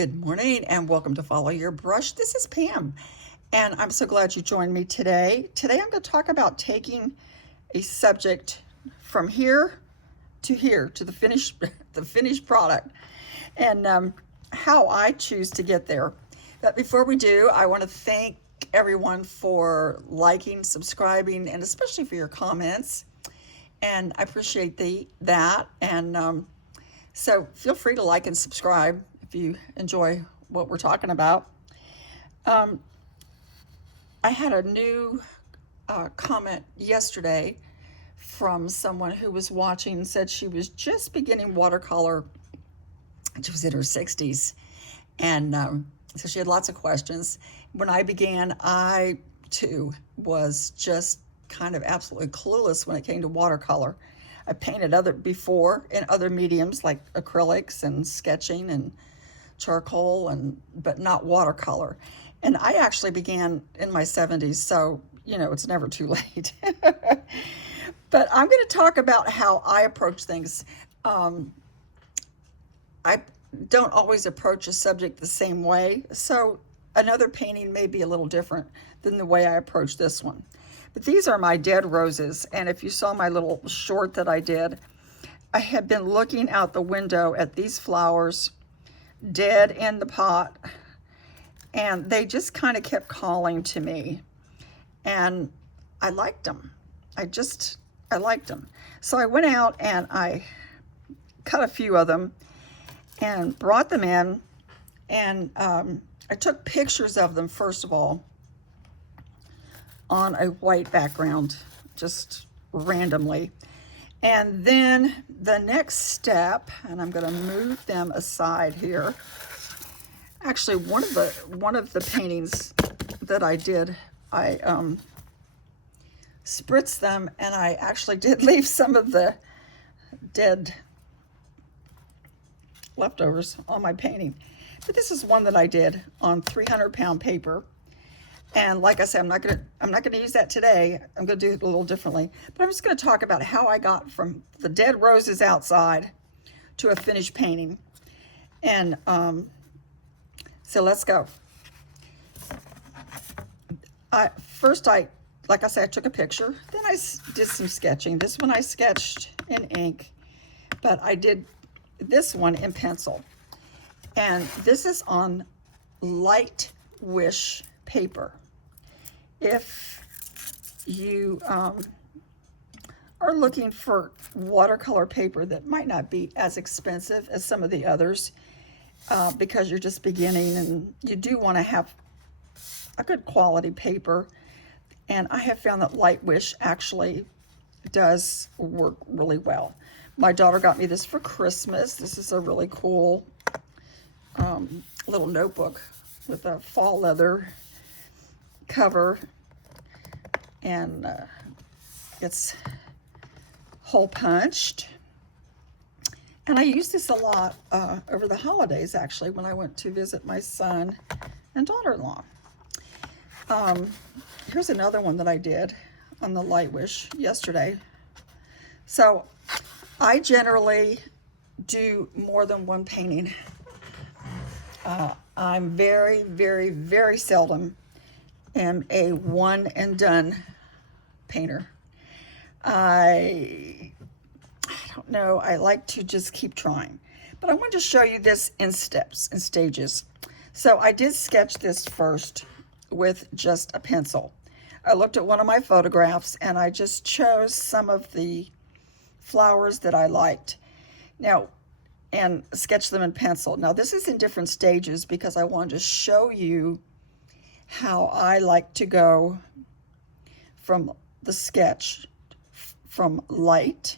Good morning and welcome to Follow Your Brush. This is Pam and I'm so glad you joined me today. Today I'm going to talk about taking a subject from here to the finished the finished product and how I choose to get there. But before we do, I want to thank everyone for liking, subscribing, and especially for your comments. And I appreciate that. And so feel free to like and subscribe if you enjoy what we're talking about. I had a new comment yesterday from someone who was watching and said she was just beginning watercolor. She was in her 60s. And so she had lots of questions. When I began, I too was just kind of absolutely clueless when it came to watercolor. I painted before in other mediums like acrylics and sketching and charcoal, but not watercolor. And I actually began in my 70s, so it's never too late. But I'm going to talk about how I approach things. I don't always approach a subject the same way, so another painting may be a little different than the way I approach this one. But these are my dead roses, and if you saw my little short that I did, I had been looking out the window at these flowers dead in the pot, and they just kind of kept calling to me, and I liked them. I liked them. So I went out and I cut a few of them and brought them in, and I took pictures of them first of all on a white background, just randomly. And then the next step, and I'm going to move them aside here. Actually, one of the paintings that I did, I spritzed them, and I actually did leave some of the dead leftovers on my painting. But this is one that I did on 300-pound paper. And like I said, I'm not gonna use that today. I'm gonna do it a little differently. But I'm just gonna talk about how I got from the dead roses outside to a finished painting. And so let's go. First, like I said, I took a picture. Then I did some sketching. This one I sketched in ink, but I did this one in pencil. And this is on light wish paper. If you are looking for watercolor paper that might not be as expensive as some of the others, because you're just beginning and you do want to have a good quality paper, and I have found that Light Wish actually does work really well. My daughter got me this for Christmas. This is a really cool little notebook with a fall leather cover, and it's hole punched. And I used this a lot over the holidays, actually, when I went to visit my son and daughter-in-law. Here's another one that I did on the Light Wish yesterday. So I generally do more than one painting. I'm very, very, very seldom am a one and done painter. I don't know, I like to just keep trying. But I want to show you this in steps and stages. So I did sketch this first with just a pencil. I looked at one of my photographs and I just chose some of the flowers that I liked. Now, and sketch them in pencil. Now this is in different stages because I wanted to show you how I like to go from the sketch from light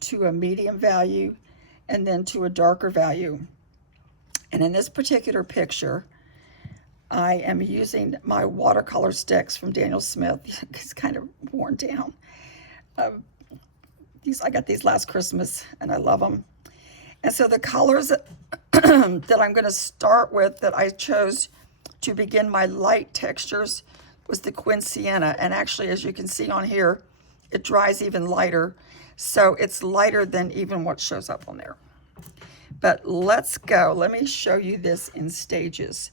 to a medium value and then to a darker value. And in this particular picture, I am using my watercolor sticks from Daniel Smith. It's kind of worn down. I got these last Christmas and I love them. And so the colors that I'm going to start with, that I chose to begin my light textures, was the Quin Sienna. And actually, as you can see on here, it dries even lighter. So it's lighter than even what shows up on there. But let's go. Let me show you this in stages.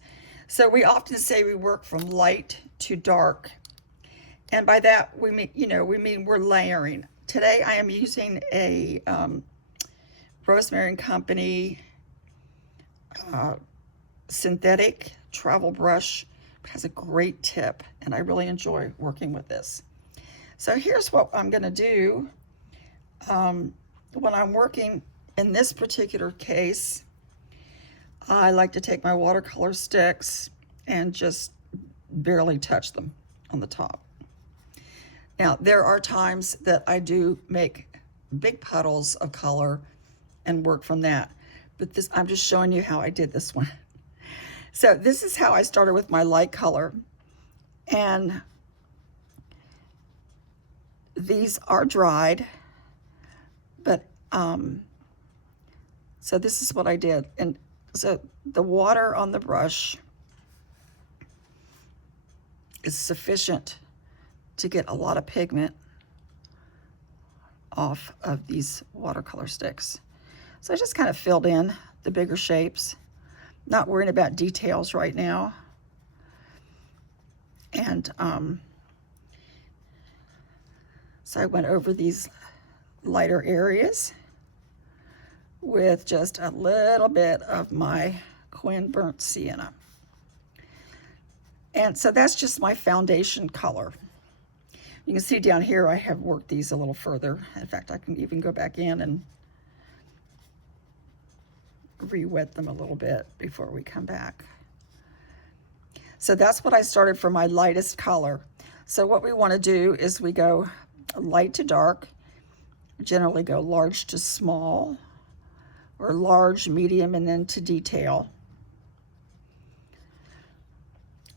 So we often say we work from light to dark. And by that, we mean, we mean we're layering. Today, I am using a Rosemary and Company synthetic travel brush. It has a great tip, and I really enjoy working with this. So here's what I'm going to do when I'm working in this particular case. I like to take my watercolor sticks and just barely touch them on the top. Now, there are times that I do make big puddles of color and work from that, but this, I'm just showing you how I did this one. So this is how I started with my light color, and these are dried, but so this is what I did. And so the water on the brush is sufficient to get a lot of pigment off of these watercolor sticks. So I just kind of filled in the bigger shapes, not worrying about details right now. And so I went over these lighter areas with just a little bit of my Quin Burnt Sienna. And so that's just my foundation color. You can see down here I have worked these a little further. In fact, I can even go back in and re-wet them a little bit before we come back. So that's what I started for my lightest color. So what we want to do is we go light to dark, generally go large to small, or large, medium, and then to detail.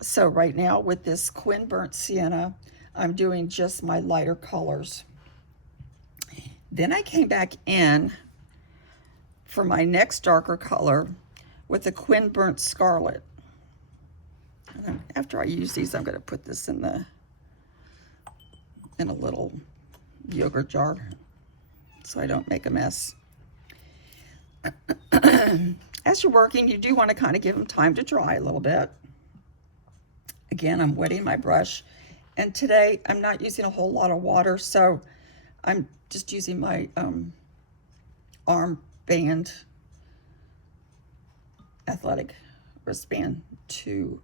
So right now with this Quin Burnt Sienna, I'm doing just my lighter colors. Then I came back in for my next darker color with the Quin Burnt Scarlet. And then after I use these, I'm going to put this in a little yogurt jar so I don't make a mess. As you're working, you do want to kind of give them time to dry a little bit. Again, I'm wetting my brush, and today I'm not using a whole lot of water, so I'm just using my armband, athletic wristband, to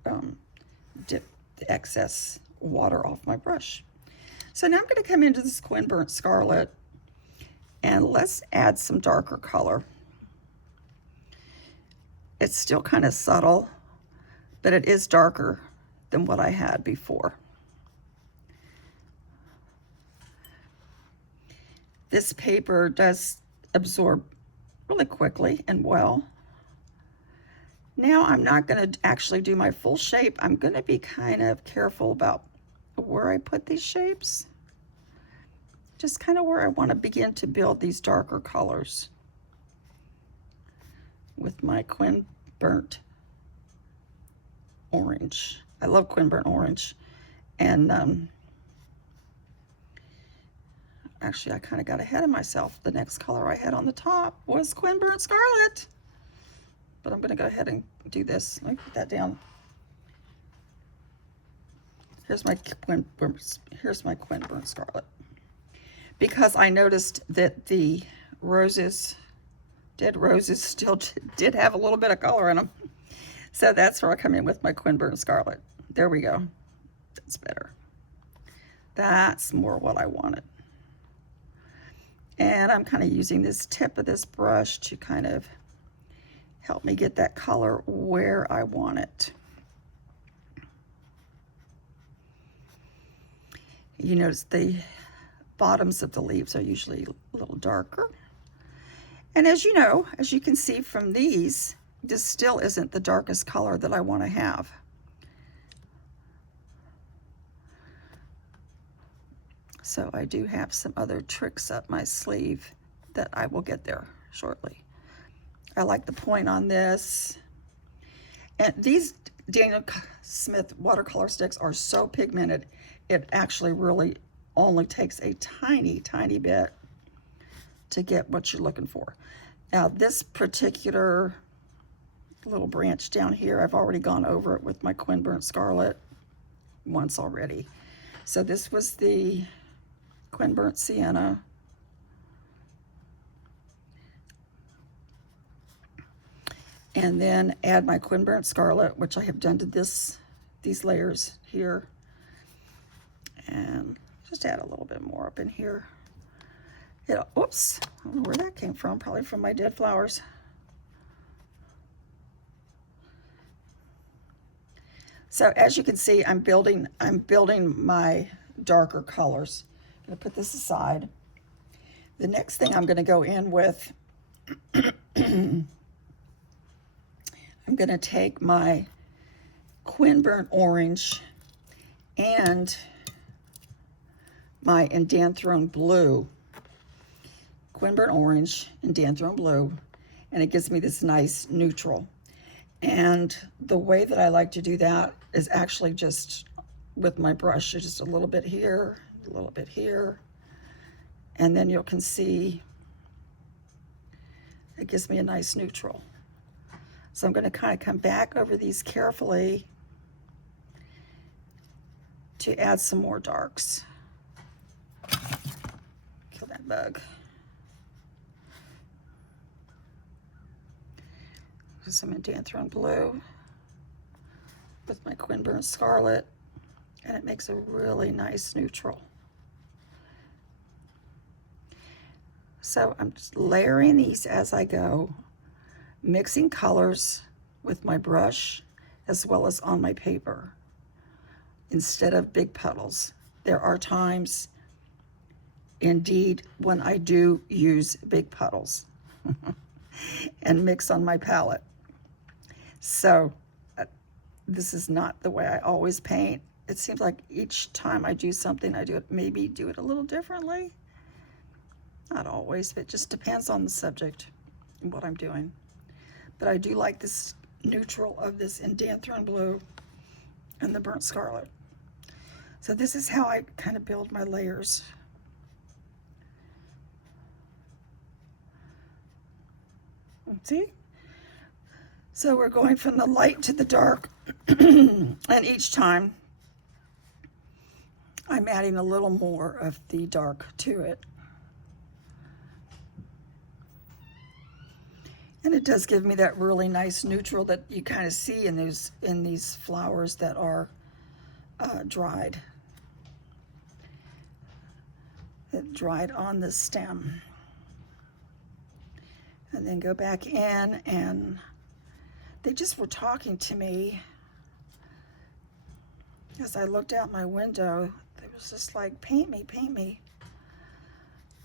dip the excess water off my brush. So now I'm going to come into this Quin Burnt Scarlet, and let's add some darker color. It's still kind of subtle, but it is darker than what I had before. This paper does absorb really quickly and well. Now I'm not going to actually do my full shape. I'm going to be kind of careful about where I put these shapes. Just kind of where I want to begin to build these darker colors with my Quin Burnt Orange. I love Quin Burnt Orange. And actually I kind of got ahead of myself. The next color I had on the top was Quin Burnt Scarlet. But I'm going to go ahead and do this. Let me put that down. Here's my Quin Burnt Scarlet. Because I noticed that the roses, dead roses, still did have a little bit of color in them. So that's where I come in with my Quin Burnt Scarlet. There we go. That's better. That's more what I wanted. And I'm kind of using this tip of this brush to kind of help me get that color where I want it. You notice the bottoms of the leaves are usually a little darker. And as you know, as you can see from these, this still isn't the darkest color that I want to have. So I do have some other tricks up my sleeve that I will get there shortly. I like the point on this. And these Daniel Smith watercolor sticks are so pigmented, it actually really only takes a tiny, tiny bit to get what you're looking for. Now this particular little branch down here, I've already gone over it with my Quin Burnt Scarlet once already. So this was the Quin Burnt Sienna. And then add my Quin Burnt Scarlet, which I have done to these layers here. And just add a little bit more up in here. Oops, I don't know where that came from, probably from my dead flowers. So as you can see, I'm building my darker colors. I'm gonna put this aside. The next thing I'm gonna go in with, I'm gonna take my Quin Burnt Orange and my Indanthrone Blue. Quin Burnt Orange and Indanthrone Blue, and it gives me this nice neutral. And the way that I like to do that is actually just with my brush, just a little bit here, a little bit here, and then you can see it gives me a nice neutral. So I'm going to kind of come back over these carefully to add some more darks. Kill that bug. Some Indanthrone Blue with my Quin Burnt Scarlet, and it makes a really nice neutral. So I'm just layering these as I go, mixing colors with my brush as well as on my paper instead of big puddles. There are times, indeed, when I do use big puddles and mix on my palette. So this is not the way I always paint. It seems like each time I do something, I do it a little differently. Not always, but it just depends on the subject and what I'm doing. But I do like this neutral of this Indanthrone Blue and the Burnt Scarlet. So this is how I kind of build my layers. See? So we're going from the light to the dark, and each time I'm adding a little more of the dark to it. And it does give me that really nice neutral that you kind of see in these flowers that are dried. It dried on the stem. And then go back in, and they just were talking to me as I looked out my window. It was just like, paint me, paint me.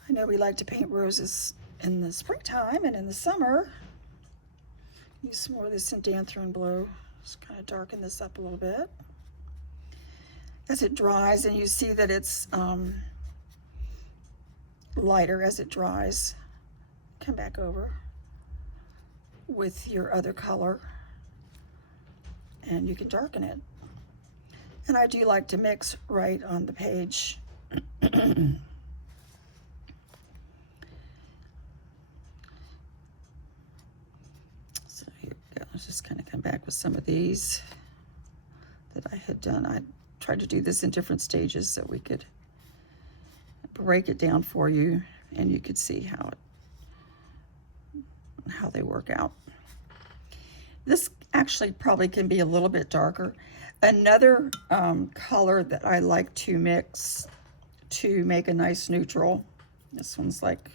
I know we like to paint roses in the springtime and in the summer. Use some more of this Indanthrone Blue. Just kind of darken this up a little bit. As it dries, and you see that it's lighter as it dries, come back over with your other color and you can darken it. And I do like to mix right on the page. So here we go. Let's just kind of come back with some of these that I had done. I tried to do this in different stages so we could break it down for you and you could see how they work out. This actually probably can be a little bit darker. Another color that I like to mix to make a nice neutral, this one's like,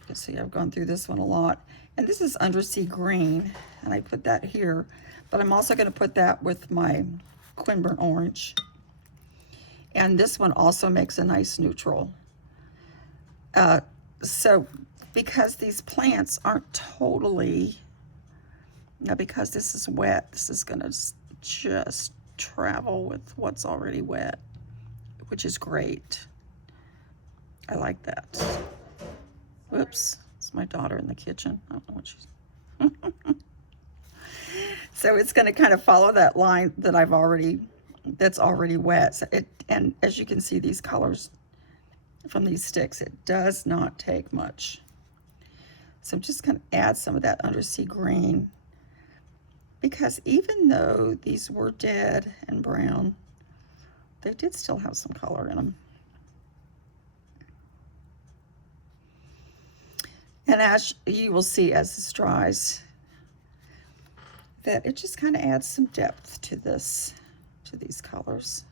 you can see I've gone through this one a lot, and this is Undersea Green, and I put that here, but I'm also going to put that with my Quin Burnt Orange, and this one also makes a nice neutral. So because these plants aren't totally, now because this is wet, this is going to just travel with what's already wet, which is great. I like that. Whoops, it's my daughter in the kitchen. I don't know what she's so it's going to kind of follow that line that that's already wet. So and as you can see, these colors from these sticks, it does not take much. So I'm just going to add some of that undersea green, because even though these were dead and brown, they did still have some color in them. And as you will see as this dries, that it just kind of adds some depth to this, to these colors.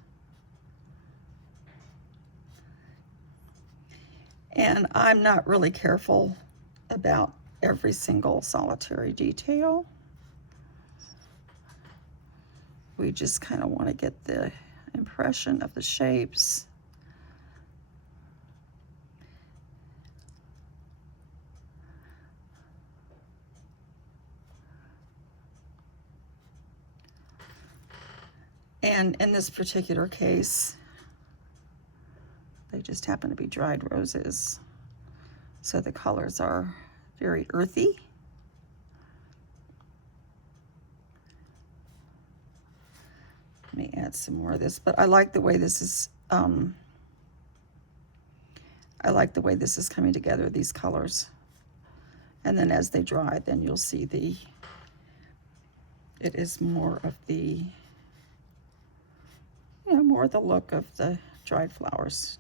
And I'm not really careful about every single solitary detail. We just kind of want to get the impression of the shapes. And in this particular case, they just happen to be dried roses. So the colors are very earthy. Let me add some more of this, but I like the way this is, I like the way this is coming together, these colors. And then as they dry, then you'll see it is more of the, more the look of the dried flowers.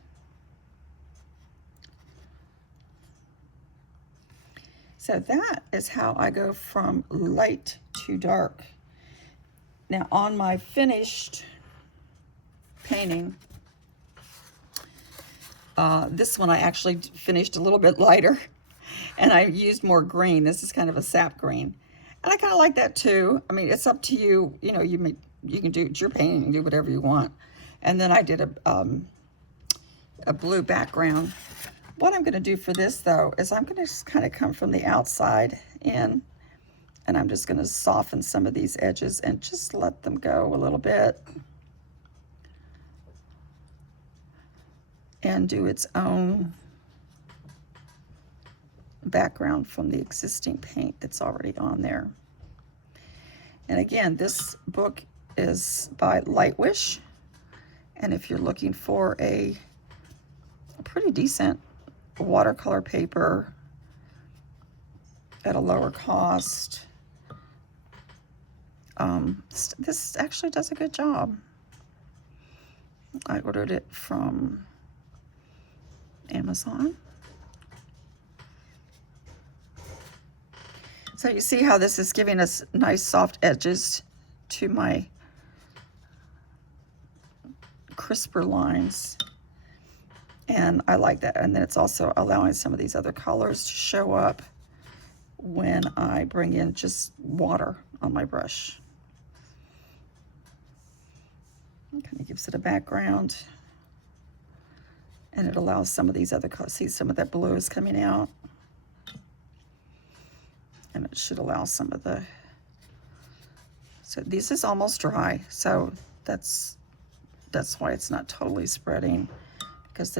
So that is how I go from light to dark. Now on my finished painting, this one I actually finished a little bit lighter, and I used more green. This is kind of a sap green, and I kind of like that too. I mean, it's up to you. You can do, it's your painting, and do whatever you want. And then I did a blue background. What I'm going to do for this though is I'm going to just kind of come from the outside in, and I'm just going to soften some of these edges and just let them go a little bit and do its own background from the existing paint that's already on there. And again, this book is by Lightwish, and if you're looking for a pretty decent watercolor paper at a lower cost, this actually does a good job. I ordered it from Amazon. So you see how this is giving us nice soft edges to my crisper lines. And I like that. And then it's also allowing some of these other colors to show up when I bring in just water on my brush. It kind of gives it a background. And it allows some of these other colors. See, some of that blue is coming out. And it should allow some of the, so this is almost dry. So that's why it's not totally spreading, because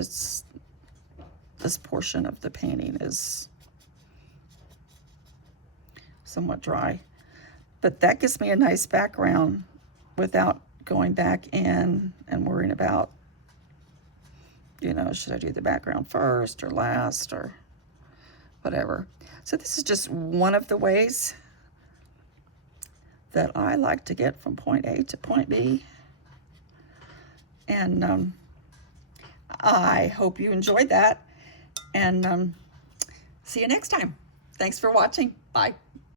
this portion of the painting is somewhat dry. But that gives me a nice background without going back in and worrying about, should I do the background first or last or whatever. So this is just one of the ways that I like to get from point A to point B. And I hope you enjoyed that. And see you next time. Thanks for watching. Bye.